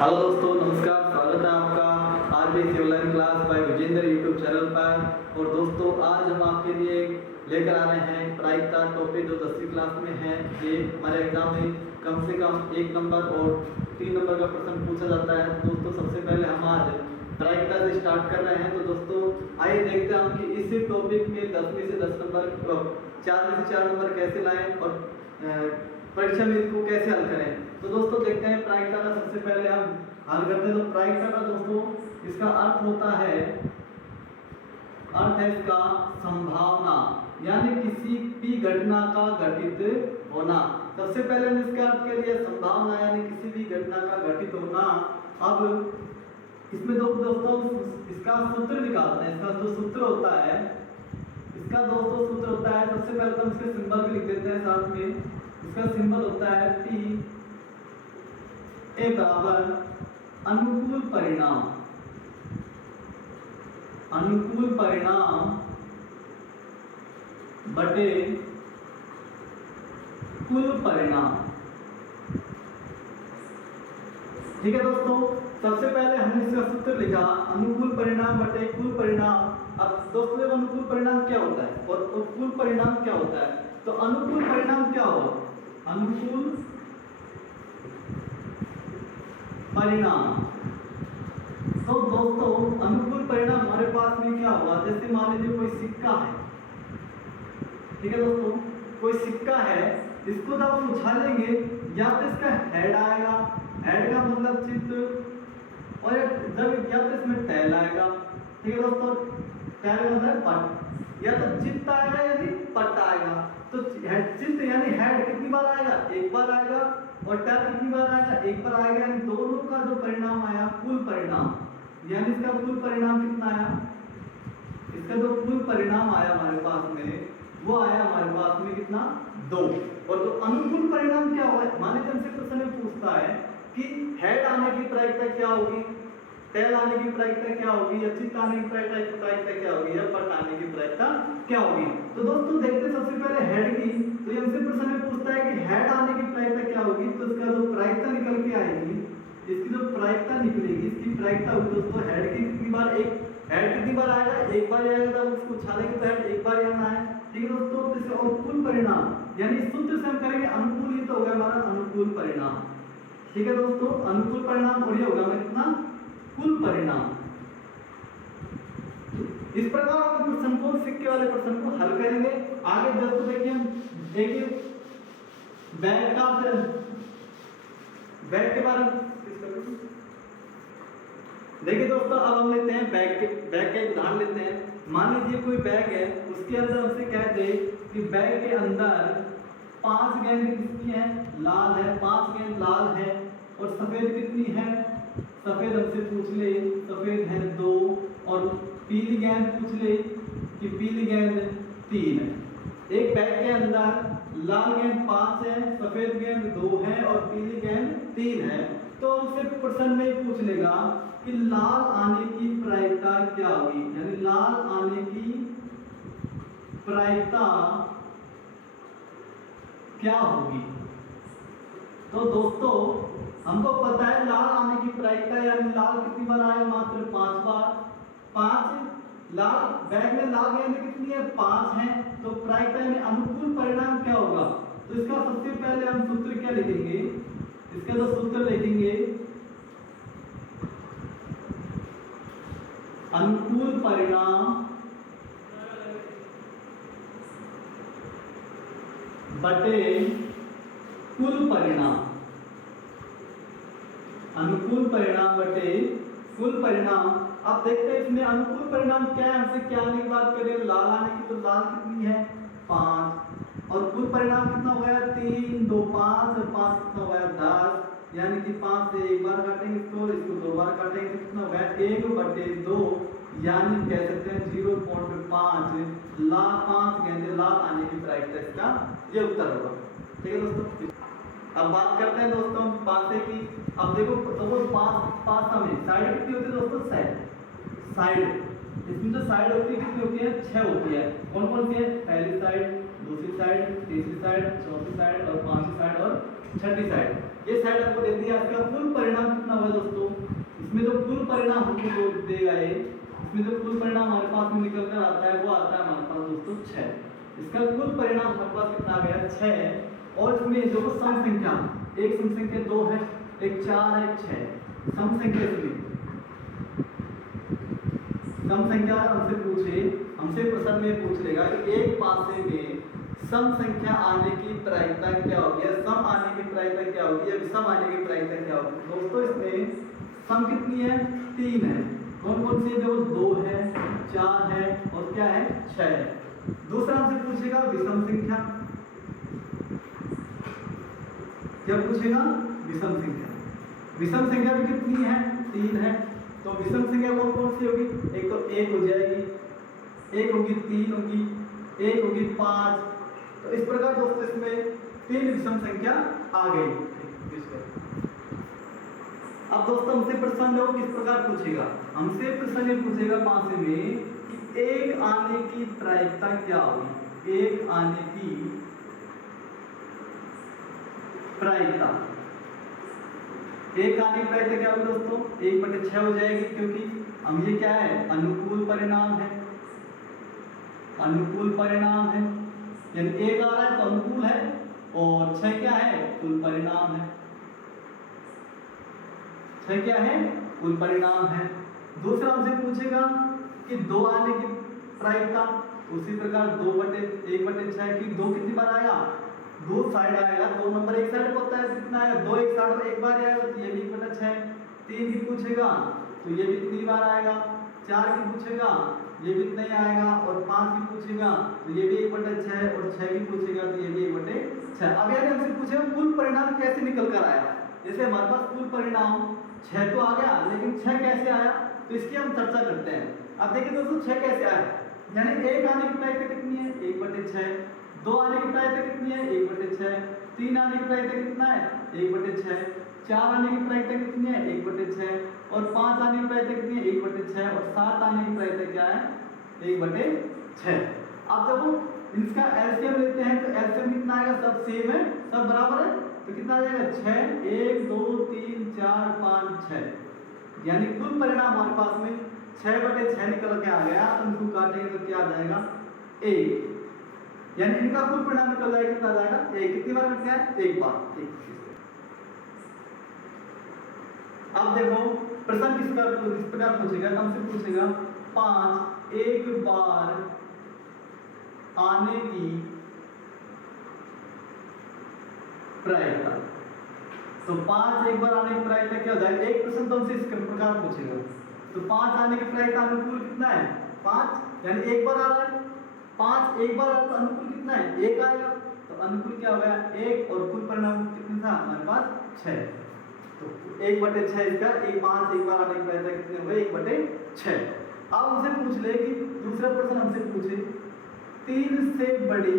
Hello दोस्तों, नमस्कार। स्वागत है आपका RBSC online class by Vijendra YouTube channel पर। और दोस्तों, आज हम आपके लिए लेकर आ रहे हैं प्रायिकता टॉपिक जो 10वीं क्लास में है। ये हमारे एग्जाम में कम से कम 1 नंबर और 3 नंबर का प्रश्न पूछा जाता है। दोस्तों, सबसे पहले हम आज प्रायिकता से स्टार्ट कर रहे हैं। तो दोस्तों, आइए देखते हैं हम कि इस टॉपिक में 10 में से 10 नंबर 4 में से 4 नंबर कैसे लाएं और परीक्षा में इसको कैसे हल करें। तो दोस्तों, देखते हैं प्रायिकता का। सबसे पहले हम हल करते हैं। तो प्रायिकता का दोस्तों इसका अर्थ होता है, अर्थ है इसका संभावना, यानी किसी भी घटना का घटित होना। सबसे पहले हम इसका अर्थ के लिए संभावना यानी किसी भी घटना का घटित होना। अब इसमें दोस्तों इसका सूत्र निकालते हैं। इसका जो सूत्र होता है, इसका दोस्तों सूत्र होता है, सबसे पहले तो हम इसके सिंबल भी लिख देते हैं साथ में। इसका सिंबल होता है P ए बराबर अनुकूल परिणाम, अनुकूल परिणाम बटे कुल परिणाम। ठीक है दोस्तों, सबसे पहले हमने इसका सूत्र लिखा अनुकूल परिणाम बटे कुल परिणाम। अब दोस्तों, अनुकूल परिणाम क्या होता है और कुल परिणाम क्या होता है? तो अनुकूल परिणाम क्या होगा? अनुकूल परिणाम, तो दोस्तों अनुकूल परिणाम हमारे पास में क्या होगा? जैसे मान लीजिए कोई सिक्का है, ठीक है दोस्तों, कोई सिक्का है, इसको जब हम उछालेंगे या तो इसका हेड आएगा, हेड का मतलब चित्त, और जब या तो इसमें टैल आएगा। ठीक है दोस्तों, टैल मतलब पट, या तो चित्त आएगा यानी पट आएगा। तो चित्त यानी हेड कितनी बार आएगा? एक बार आएगा, और टैल कितनी बार आएगा? एक बार आएगा। यानी दोनों का जो परिणाम आया कुल परिणाम, यानी इसका कुल परिणाम कितना आया? इसका जो कुल परिणाम आया हमारे पास में, वो आया हमारे पास में कितना? 2। और जो अनुकूल परिणाम क्या होगा? मान लीजिए हमसे प्रश्न में पूछता है कि हेड आने की प्रायिकता क्या होगी, टैल आने की प्रायिकता क्या होगी, या चित्त आने की प्रायिकता क्या होगी, या पट आने की प्रायिकता क्या होगी। तो दोस्तों देखते हैं सबसे पहले हेड की। तो ये हमसे प्रश्न में पूछता है कि हेड आने की प्रायिकता क्या होगी। तो इसका जो प्रायिकता निकल के आएगी, इसकी जो प्रायिकता निकलेगी, इसकी प्रायिकता होगी दोस्तों हेड की कितनी बार? हेड कितनी बार आएगा? एक बार आएगा। जब उसको उछालेंगे तो हेड एक बार आना है। ठीक है दोस्तों, इससे और कुल परिणाम यानी सूत्र से हम करेंगे अनुकूल, ही तो होगा हमारा अनुकूल परिणाम। ठीक है दोस्तों, अनुकूल परिणाम, और ये होगा हमें कितना? कुल परिणाम। इस प्रकार हम प्रश्न को, सिक्के वाले प्रश्न को हल करेंगे। आगे दोस्तों देखिए बैग का, बैग के बारे में देखिए दोस्तों, अब हम लेते हैं बैग का एक उदाहरण लेते हैं। मान लीजिए कोई बैग है, उसके अंदर हमसे कह दे कि बैग के अंदर 5 गेंद कितनी है? लाल है। 5 गेंद लाल है, और सफेद कितनी है? सफेद हमसे पूछ ले, सफेद है 2, और पीली गेंद पूछ ले कि पीली गेंद 3 है। एक बैग के अंदर लाल गेंद 5 है, सफेद गेंद 2 है, और पीली गेंद 3 है। तो हमसे प्रश्न में पूछ लेगा कि लाल आने की प्रायिकता क्या होगी, यानी लाल आने की प्रायिकता क्या होगी। तो दोस्तों हमको पता है लाल आने की प्रायिकता, यानी लाल कितनी बार आया? मात्र 5 बार। 5 लाल बैग में लाल गेंद कितनी है? 5 है। तो प्रायिकता यानी अनुकूल परिणाम क्या होगा? तो इसका सबसे पहले हम सूत्र क्या लिखेंगे? इसका जो सूत्र लिखेंगे, अनुकूल परिणाम बटे कुल परिणाम, अनुकूल परिणाम बटे कुल परिणाम। अब देखते हैं इसमें अनुकूल परिणाम क्या है। हमसे क्या आने की बात करें? लाल आने की। तो लाल कितनी है? 5, और कुल परिणाम कितना हो गया? 3, 2, 5, और 5 कितना हो गया? 10। यानी कि 5 से एक बार काटेंगे इसको 2 बार काटेंगे तो कितना हो गया? 1/2, यानी कह सकते हैं 0.5 लाल 5 गेंदे लाल आने की प्रायिकता, इसका ये उत्तर होगा। ठीक है दोस्तों, अब बात करते हैं दोस्तों पासे की। अब देखो सपोज पासा में साइड कितनी होती है दोस्तों? साइड इसमें जो साइड होती है कितनी होती है? 6 होती है। कौन कौन सी है? पहली साइड, दूसरी साइड, तीसरी साइड, चौथी साइड, और 5वीं साइड, और 6ठी साइड। ये साइड आपको दे दिया। इसका कुल परिणाम कितना हुआ दोस्तों? परिणाम हमको देगा ये, इसमें जो कुल परिणाम हमारे पास में निकल कर आता है वो आता है हमारे पास दोस्तों 6। इसका कुल परिणाम हमारे पास कितना आ गया 6। और इसमें जो सम संख्या, एक सम संख्या 2 है, एक 4 है, 6 सम संख्या। इसमें सम संख्या हमसे पूछे, हमसे प्रश्न में पूछ लेगा कि एक पासे में सम संख्या आने की प्रायिकता क्या होगी, या सम आने की प्रायिकता क्या होगी, या विषम आने की प्रायिकता क्या होगी। दोस्तों इसमें सम कितनी है 3 है, कौन कौन सी, जो 2 है, 4 है और क्या है 6 है। दूसरा हमसे पूछेगा विषम संख्या, क्या पूछेगा विषम संख्या। विषम संख्या भी कितनी है 3 है, तो विषम संख्या कौन कौन सी होगी, एक तो 1 हो जाएगी, एक होगी 3 होगी, एक होगी 5। तो इस प्रकार दोस्तों इसमें 3 विषम संख्या आ गई। अब दोस्तों हमसे प्रश्न जो किस प्रकार पूछेगा, हमसे प्रश्न ये पूछेगा 5 में कि एक आने की प्रायिकता क्या होगी, एक आने की प्रायिकता, एक आने की प्रायिकता क्या होगी दोस्तों 1/6 हो जाएगी, क्योंकि हम ये क्या है अनुकूल परिणाम है, अनुकूल परिणाम है, यानी 1 आ रहा है तो अनुकूल है, और 6 क्या है कुल परिणाम है, 6 क्या है कुल परिणाम है। दूसरा हमसे पूछेगा कि 2 आने की प्रायिकता, उसी प्रकार 2/1/6 की 2 कितनी बार आएगा, 2 साइड आएगा, 2 नंबर एक साइड होता है, कितना आएगा 2 एक साइड एक बार आएगा, तो ये भी 1/6। 3 की पूछेगा तो ये भी इतनी बार आएगा, 4 की पूछेगा ये भी इतना ही आएगा, और 5 की पूछेगा तो ये भी 1/6, और 6 की पूछेगा तो ये भी 1/6। अब यदि हमसे पूछेगा कुल परिणाम कैसे निकल कर आया, जैसे हमारे पास कुल परिणाम 6 तो आ गया, लेकिन 6 कैसे आया, तो इसकी हम चर्चा करते हैं। अब देखिए दोस्तों 6 कैसे आया, यानी 1 आने की प्रायिकता कितनी है 1/6, 2 आने की प्रायिकता कितनी है 1/6, 3 आने की प्रायिकता कितना है 1/6, 4 आने की प्रायिकता कितनी है 1/6, और 5 आने की प्रायिकता कितनी है 1/6, और 7 आने की प्रायिकता क्या है 1/6। अब जब इसका एलसीएम लेते हैं तो एलसीएम कितना आएगा, सब सेम है, सब बराबर है, तो कितना आ जाएगा 6, 1 2 3 4 5 6, यानी कुल परिणाम हमारे पास में 6/6 निकल के आ गया। तो इसको काटेंगे तो क्या आ जाएगा 1, यानी इनका कुल परिणाम निकल जाएगा, कितना आ जाएगा 1। कितनी बार कट गया एक बार, 1। अब देखो प्रश्न किस प्रकार पूछेगा, तो हमसे पूछेगा 5 एक बार आने की प्रायिकता, तो 5 एक बार आने की प्रायिकता क्या हो जाएगा, एक प्रश्न तो हमसे इस प्रकार पूछेगा, तो 5 आने की प्रायिकता अनुकूल कितना है 5, यानी एक बार आ रहा है, 5 एक बार आ रहा है तो अनुकूल कितना है 1 आएगा, तो अनुकूल क्या हो गया 1, और कुल परिणाम कितना था हमारे पास 6, तो 1/6 इसका 5 एक बार आने की प्रायिकता कितने हुए 1/6। अब हमसे पूछ ले कि दूसरा प्रश्न हमसे पूछे 3 से बड़ी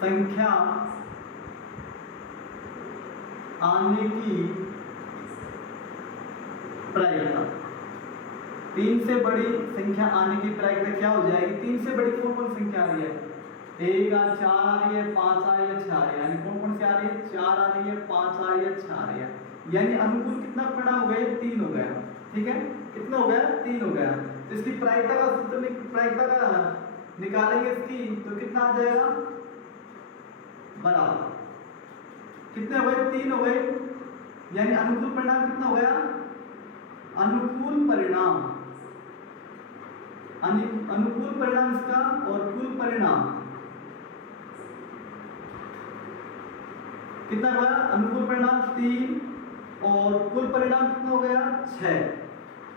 संख्या आने की प्रायिकता, 3 से बड़ी संख्या आने की प्रायिकता क्या हो जाएगी, 3 से बड़ी कौन कौन संख्या आ रही है, 1 4 आ रही है, 5 आ रही है, 6 आ रही है, यानी कौन कौन सी आ रही है 4 आ रही है, 5 आ रही है, 6 आ रही है, यानी अनुकूल कितना परिणाम हो गया 3 हो गया, ठीक है, कितना हो गया 3 हो गया। तो इसकी प्रायिकता का सूत्र में प्रायिकता का निकालेंगे इसकी, तो कितना आ जाएगा बराबर, कितने हो गए 3 हो गए, यानी अनुकूल परिणाम कितना हो गया, अनुकूल परिणाम इसका और कुल परिणाम कितना हुआ, अनुकूल परिणाम 3 और कुल परिणाम कितना हो गया 6।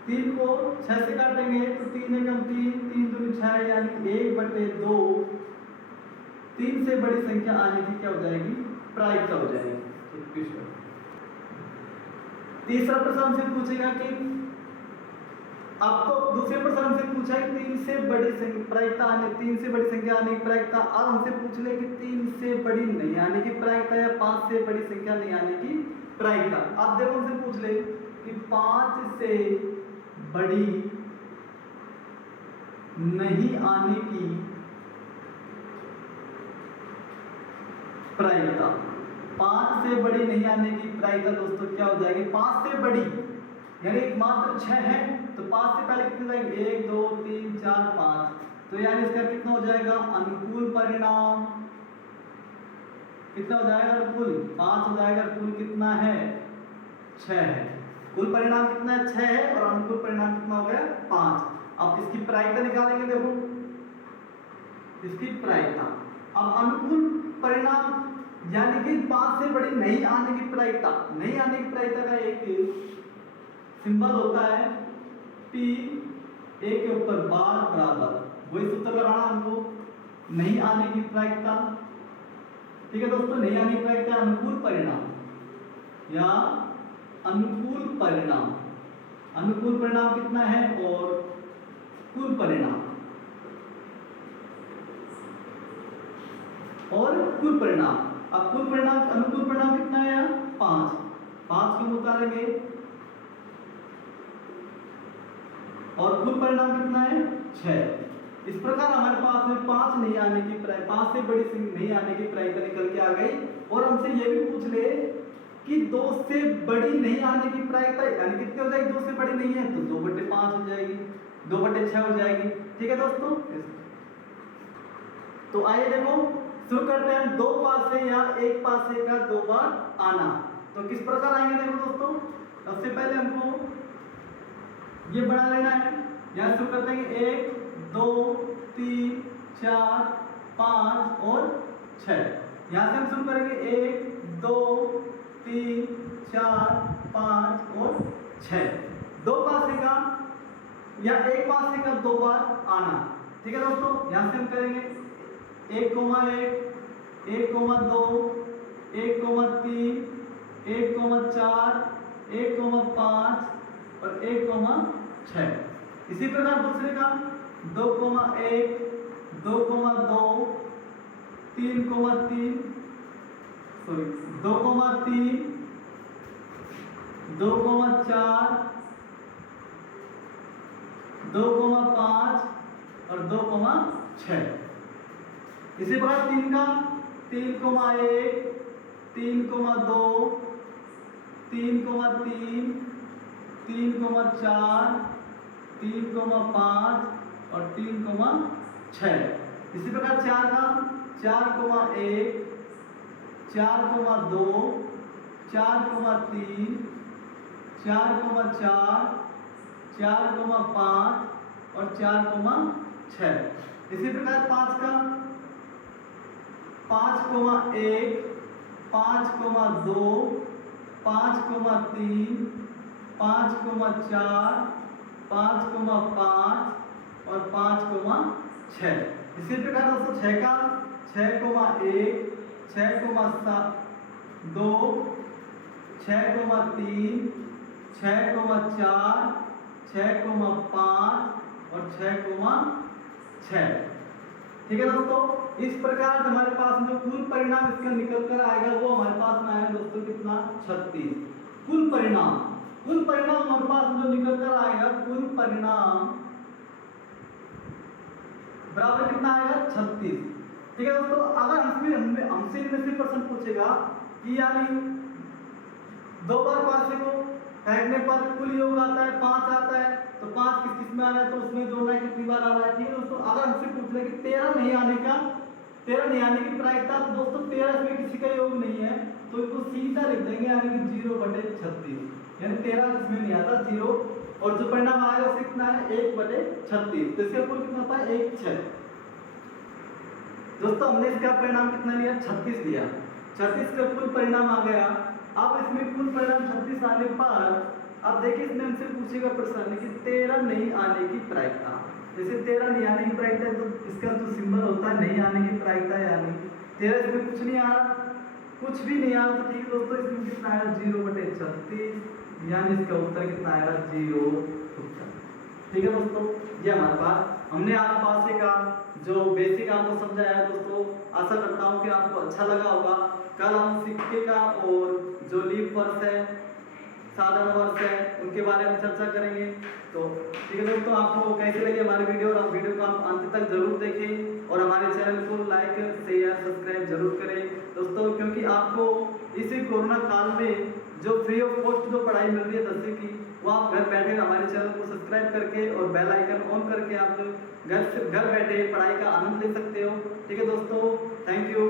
3 को 6 से काटेंगे तो 3 एकम 3, 3 दूनी 6, यानी 1/2। 3 से बड़ी संख्या आने की क्या हो जाएगी प्रायिकता हो जाएगी। तीसरा प्रश्न हमसे पूछेगा कि आपको दूसरे प्रश्न हमसे पूछा है 3 से बड़ी प्रायिकता आने, 3 से बड़ी संख्या आने की प्रायिकता। अब हमसे पूछ ले कि 3 से बड़ी नहीं आने की प्रायिकता या 5 से बड़ी संख्या नहीं आने की प्रायिकता। अब देखो हमसे पूछ ले कि 5 से बड़ी नहीं आने की प्रायिकता। 5 से बड़ी नहीं आने की प्रायिकता दोस्तों क्या हो जाएगी, 5 से बड़ी, यानी मात्र 6 है तो 5 से पहले कितने जाएंगे, 1 2 3 4 5, तो यानी इसका कितना हो जाएगा अनुकूल परिणाम, कितना हो जाएगा अनुकूल, 5 हो जाएगा। कुल कितना है, 6 है। कुल परिणाम कितना है, 6 है, और अनुकूल परिणाम कितना हो गया, 5। अब इसकी प्रायिकता निकालेंगे, देखो इसकी प्रायिकता। अब अनुकूल परिणाम यानी कि 5 से बड़ी नहीं आने की प्रायिकता, नहीं आने की प्रायिकता का एक सिंबल होता है P, A के ऊपर बार बराबर, वही सूत्र लगाना हमको, नहीं आने की प्रायिकता। ठीक है दोस्तों, नहीं आने की प्रायिकता अनुकूल परिणाम या अनुकूल परिणाम, अनुकूल परिणाम कितना है और कुल परिणाम, और कुल परिणाम। अब कुल परिणाम, अनुकूल परिणाम कितना है यार, 5, 5 क्यों उतारेंगे, और कुल परिणाम कितना है 6। इस प्रकार हमारे पास में 5 नहीं आने की प्राय, 5 से बड़ी नहीं आने की प्रायिकता निकल के आ गई। और हमसे ये भी पूछ ले कि 2 से बड़ी नहीं आने की प्रायिकता यानी कितनी हो जाएगी, 2 से बड़ी नहीं है तो 2/5 हो जाएगी, 2/6 हो जाएगी। ठीक है दोस्तों, तो आइए देखो शुरू करते हैं। 2 पासे या एक पासे का 2 बार आना, तो किस प्रकार आएंगे देखो दोस्तों। सबसे पहले हमको ये बढ़ा लेना है, यहाँ शुरू करते हैं 1 2 3 4 5 और 6। यहाँ से हम शुरू करेंगे 1 2 3 4 5 और 6। 2 पासे का या एक पासे का 2 बार आना। ठीक है दोस्तों, यहाँ से हम करेंगे 1 1 1 2 1 3 1 4 1 5 और 1 6। इसी प्रकार दूसरे का 2 1 2 2 3 3 सॉरी 2 3 2 4 2 5 और 2 6। इसी प्रकार 3 का 3 1 3 2 3 3 3 4 3 5 और 3 6। इसी प्रकार 4 का 4 1 4 2 4 3 4 4 4 5 और 4 6। इसी प्रकार 5 का 5 1 5 2 5 3 5 4 5 5 और 5 6। इसी प्रकार दोस्तों 6 का 6 1 6 2 6 3 6 4 6 5 और 6 6। ठीक है दोस्तों, इस प्रकार हमारे पास जो कुल परिणाम इसका निकल कर आएगा वो हमारे पास में आएगा दोस्तों कितना, 36। कुल परिणाम, कुल परिणाम हमारे पास जो निकल कर आएगा, कुल परिणाम बराबर कितना आएगा, 36। ठीक है दोस्तों, अगर हमसे इनमें से प्रश्न पूछेगा कि यानी 2 बार पासे को फेंकने पर कुल योग आता है 5 आता है, तो 5 किस किस में आ रहा है तो उसमें जोड़ना है कितनी बार आ रहा है। ठीक है दोस्तों, अगर हमसे पूछ ले कि 13 नहीं आने की प्रायिकता, तो दोस्तों 13 में किसी का योग नहीं है तो इसको सीधा लिख देंगे, यानी कि 0/36, यानी 13 इसमें नहीं आता 0, और जो परिणाम आएगा उससे कितना है 1/36, तो इसका कुल कितना होता है 1 6। दोस्तों हमने इसका परिणाम कितना लिया, 36 लिया, 36 का कुल परिणाम आ गया। अब इसमें कुल परिणाम 36 आने पर अब देखिए इसमें हमसे पूछेगा प्रश्न कि 13 नहीं आने की प्रायिकता। जैसे 13 नहीं आने की प्रायिकता है तो इसका जो सिंबल होता है नहीं आने की प्रायिकता, यानी 13 इसमें कुछ नहीं आ रहा, कुछ भी नहीं आ रहा, तो ठीक है दोस्तों इसमें कितना आएगा 0/36, यानी इसका उत्तर कितना आएगा 0 उत्तर। ठीक है दोस्तों, ये हमारे पास हमने आज पासे का जो बेसिक आपको समझाया है दोस्तों, आशा करता हूँ कि आपको अच्छा लगा होगा। कल हम सिक्के का और जो लीफ वर्ष है साधारण वर्ष है उनके बारे में चर्चा करेंगे। तो ठीक है दोस्तों, आपको कैसी लगी हमारी वीडियो, और आप वीडियो को आप अंत तक जरूर देखें और हमारे चैनल को लाइक शेयर सब्सक्राइब जरूर करें दोस्तों, क्योंकि आपको इसी कोरोना काल में जो फ्री ऑफ कॉस्ट जो पढ़ाई मिल रही है 10वीं की, वो आप घर बैठे हमारे चैनल को सब्सक्राइब करके और बेल आइकन ऑन करके आप घर बैठे पढ़ाई का आनंद ले सकते हो। ठीक है दोस्तों, थैंक यू।